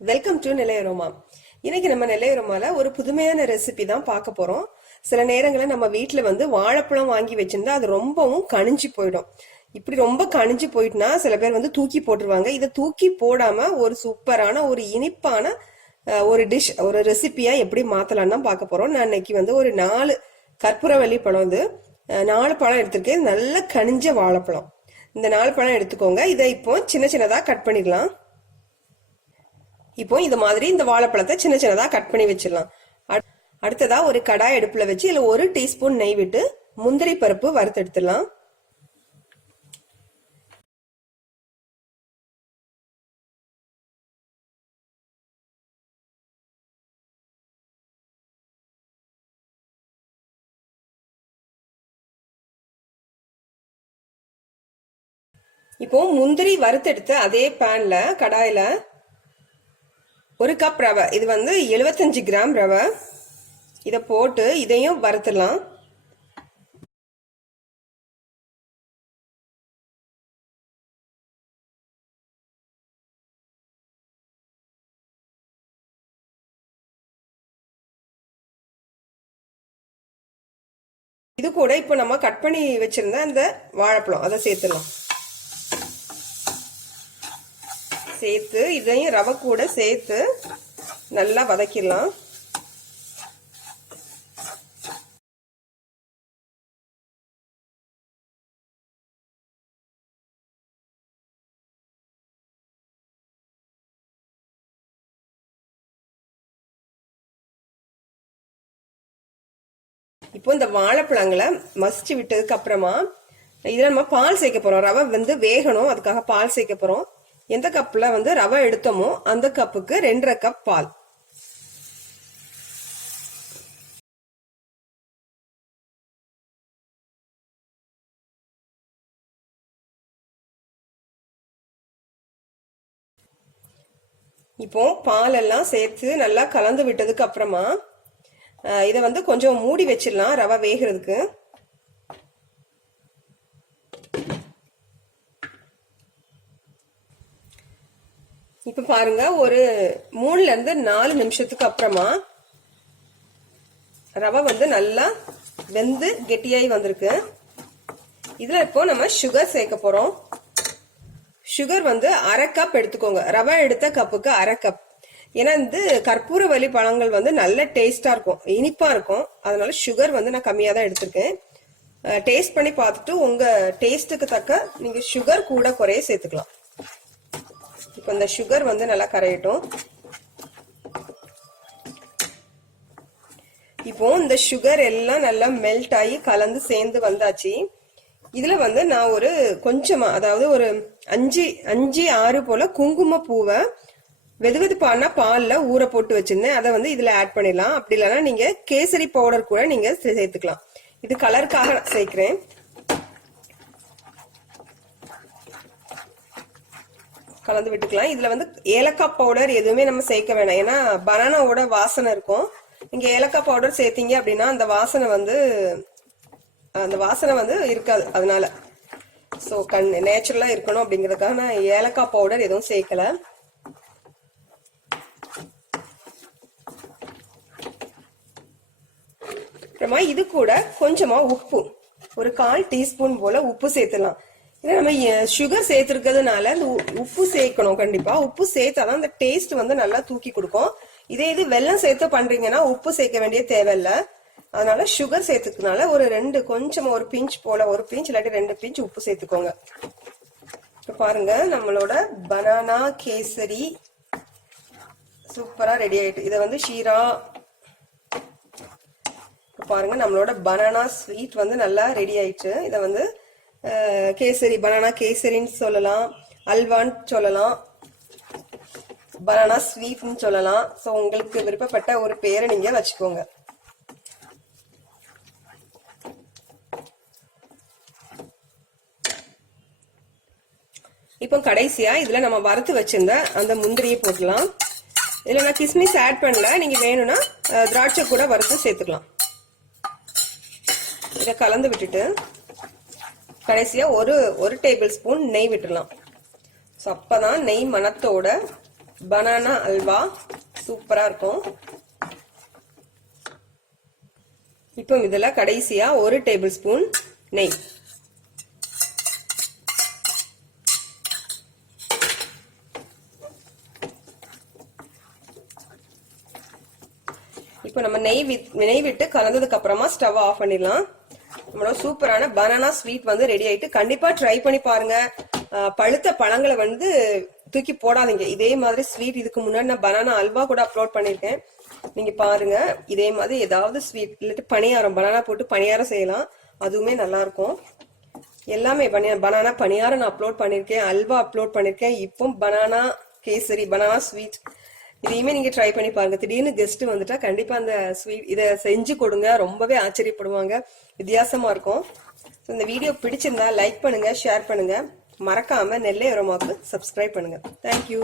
Welcome to Nellai aroma. இன்னைக்கு நம்ம நெல்லை அரோமால ஒரு புதுமையான ரெசிபி தான் பார்க்க போறோம். சில நேரங்களில் நம்ம வீட்டுல வாழைப்பழம் வாங்கி வச்சிருந்தா அது ரொம்பவும் கனிஞ்சு போயிடும். இப்படி ரொம்ப கனிஞ்சு போயிட்டுனா சில பேர் தூக்கி போட்டுருவாங்க. இதை தூக்கி போடாம ஒரு சூப்பரான ஒரு இனிப்பான ஒரு டிஷ், ஒரு ரெசிபியா எப்படி மாத்தலாம் தான் பார்க்க போறோம். நான் இன்னைக்கு ஒரு 4 கற்பூரவள்ளி பழம் 4 பழம் எடுத்திருக்கேன். நல்ல கனிஞ்ச வாழைப்பழம். இந்த 4 பழம் எடுத்துக்கோங்க. இதை இப்போ சின்ன சின்னதா கட் பண்ணிடலாம். இப்போ இந்த மாதிரி இந்த வாழைப்பழத்தை சின்ன சின்னதா கட் பண்ணி வச்சிடலாம். அடுத்ததா ஒரு கடாய் அடுப்புல வச்சு இதுல 1 டீஸ்பூன் நெய் விட்டு முந்திரி பருப்பு வறுத்து எடுத்துடலாம். இப்போ முந்திரி வறுத்தெடுத்து அதே பேன்ல கடாயில 1 கப் ரவை, இது 75 கிராம் ரவை, இதை போட்டு இதையும் வறுத்துடலாம். இது கூட இப்போ நம்ம கட் பண்ணி வச்சிருந்த அந்த வாழைப்பழம் அதை சேர்த்துடலாம். சேர்த்து இதையும் ரவை கூட சேர்த்து நல்லா வதக்கிடலாம். இப்போ இந்த வாழைப்பழங்களை மசிச்சு விட்டதுக்கு அப்புறமா இதுல நம்ம பால் சேர்க்க போறோம். ரவை வேகணும், அதுக்காக பால் சேர்க்க போறோம். எந்த கப்ல ரவை எடுத்தோமோ அந்த கப்புக்கு 2.5 கப் பால். இப்போ பால் எல்லாம் சேர்த்து நல்லா கலந்து விட்டதுக்கு அப்புறமா இதை கொஞ்சம் மூடி வச்சிடலாம் ரவை வேகிறதுக்கு. இப்ப பாருங்க, ஒரு 3ல இருந்து 4 நிமிஷத்துக்கு அப்புறமா ரவை நல்லா வெந்து கெட்டியாகி வந்திருக்கு. இதுல இப்போ நம்ம சுகர் சேர்க்க போறோம். சுகர் 1/2 கப் எடுத்துக்கோங்க. ரவை எடுத்த கப்புக்கு 1/2 கப். ஏன்னா கற்பூரவள்ளி பழங்கள் நல்ல டேஸ்டா இருக்கும், இனிப்பா இருக்கும். அதனால சுகர் நான் கம்மியா தான் எடுத்திருக்கேன். டேஸ்ட் பண்ணி பார்த்துட்டு உங்க டேஸ்ட்டுக்கு தக்க நீங்க சுகர் கூட குறைய சேர்த்துக்கலாம். இப்போ இந்த சுகர் நல்லா கரையட்டும். இப்போ இந்த சுகர் எல்லாம் நல்லா மெல்ட் ஆகி கலந்து சேர்ந்து வந்தாச்சு. இதுல நான் ஒரு கொஞ்சமா, அதாவது ஒரு 5-6 போல குங்கும பூவை வெதுவெதுப்பான பால்ல ஊற போட்டு வச்சிருந்தேன். அதை இதுல ஆட் பண்ணிடலாம். அப்படி இல்லைன்னா நீங்க கேசரி பவுடர் கூட நீங்க சேர்த்துக்கலாம். இது கலருக்காக சேர்க்கிறேன். கலந்து விட்டுக்கலாம். இதுல ஏலக்காய் பவுடர் எதுவுமே நம்ம சேர்க்க வேணாம். ஏன்னா பனானாவோட வாசனை இருக்கும். நீங்க ஏலக்காய் பவுடர் சேர்த்தீங்க அப்படின்னா அந்த வாசனை இருக்காது. அதனால சோ நேச்சுரலா இருக்கணும் அப்படிங்கறதுக்காக நான் ஏலக்காய் பவுடர் எதுவும் சேர்க்கல. அப்புறமா இது கூட கொஞ்சமா உப்பு, ஒரு 1/4 டீஸ்பூன் போல உப்பு சேர்த்துலாம். ஏன்னா நம்ம சுகர் சேர்த்திருக்கிறதுனால அந்த உப்பு சேர்க்கணும். கண்டிப்பா உப்பு சேர்த்தாதான் அந்த டேஸ்ட் நல்லா தூக்கி கொடுக்கும். இது வெல்லம் சேர்த்து பண்றீங்கன்னா உப்பு சேர்க்க வேண்டிய தேவையில்லை. அதனால சுகர் சேர்த்துக்கனால ஒரு 2 கொஞ்சமா ஒரு பிஞ்ச் போல, ஒரு பிஞ்ச் இல்லாட்டி 2 பிஞ்ச் உப்பு சேர்த்துக்கோங்க. இப்ப பாருங்க, நம்மளோட பனானா கேசரி சூப்பரா ரெடி ஆயிட்டு. இதை ஷீரா பாருங்க, நம்மளோட பனானா ஸ்வீட் நல்லா ரெடி ஆயிடுச்சு. இதை கேசரி, பனானா கேசரின்னு சொல்லலாம், அல்வான்னு சொல்லலாம், பனானா ஸ்வீட்னு சொல்லலாம். சோ உங்களுக்கு விருப்பப்பட்ட ஒரு பேரை நீங்க வச்சுக்கோங்க. இப்போ கடைசியா இதுல நம்ம வறுத்து வச்சிருந்த அந்த முந்திரியை போடலாம். இதுல நான் கிஸ்மிஸ் ஆட் பண்ணல, நீங்க வேணும்னா திராட்சை கூட வறுத்து சேர்த்துக்கலாம். இதை கலந்து விட்டுட்டு கடைசியா ஒரு டேபிள் ஸ்பூன் நெய் விட்டுடலாம். அப்பதான் நெய் மணத்தோட பனானா அல்வா சூப்பரா இருக்கும். இப்போ இதுல கடைசியா 1 டேபிள் ஸ்பூன் நெய். இப்போ நம்ம நெய் விட்டு கலந்ததுக்கு அப்புறமா ஸ்டவ் ஆஃப் பண்ணிடலாம். நம்மளோட சூப்பரான பனானா ஸ்வீட் வந்து ரெடி ஆயிட்டு. கண்டிப்பா ட்ரை பண்ணி பாருங்க. பழுத்த பழங்களை வந்து தூக்கி போடாதீங்க. இதே மாதிரி ஸ்வீட் இதுக்கு முன்னாடி நான் பனானா அல்வா கூட அப்லோட் பண்ணிருக்கேன், நீங்க பாருங்க. இதே மாதிரி ஏதாவது ஸ்வீட் இல்லாட்டி பணியாரம், பனானா போட்டு பணியாரம் செய்யலாம், அதுவுமே நல்லா இருக்கும். எல்லாமே பனானா பணியாரம் நான் அப்லோட் பண்ணிருக்கேன், அல்வா அப்லோட் பண்ணிருக்கேன், இப்போ பனானா கேசரி, பனானா ஸ்வீட், இதையுமே நீங்க ட்ரை பண்ணி பாருங்க. திடீர்னு கெஸ்ட் வந்துட்டா கண்டிப்பா அந்த ஸ்வீட் இதை செஞ்சு கொடுங்க, ரொம்பவே ஆச்சரியப்படுவாங்க, வித்தியாசமா இருக்கும். இந்த வீடியோ பிடிச்சிருந்தா லைக் பண்ணுங்க, ஷேர் பண்ணுங்க, மறக்காம நெல்லை அரோமாவுக்கு சப்ஸ்கிரைப் பண்ணுங்க. தேங்க்யூ.